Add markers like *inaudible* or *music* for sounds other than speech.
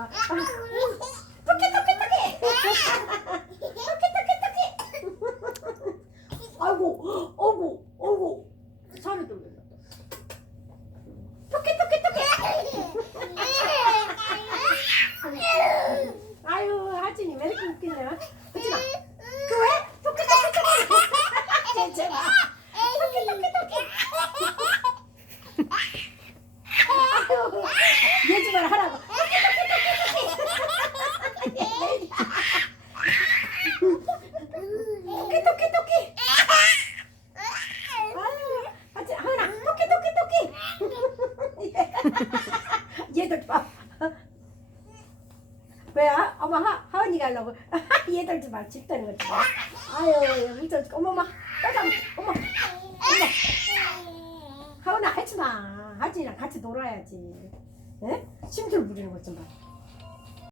좋아. 토끼 토끼 토끼. 토끼 토끼 토끼. 아이고 아이고 아이고 살이 왜? 토끼 토끼 토끼. 아유 하진이 왜 이렇게 웃길래? 하진아. 그왜 토끼 토끼 토끼. 제발. 토끼 토끼 하라고. 토끼 토끼 토끼. 아유, 같이 하은아 토끼 토끼 토끼. *laughs* 얘들 봐. 왜야? 어머 하 하은이가 하려고. *laughs* 얘들 좀 봐. 집다는 거 봐. 아유, 무슨 어머마. 빨리 어머. 어머. 하은아 하지 마. 하진이랑 같이 놀아야지. 예? 심술 부리는 것 좀 봐.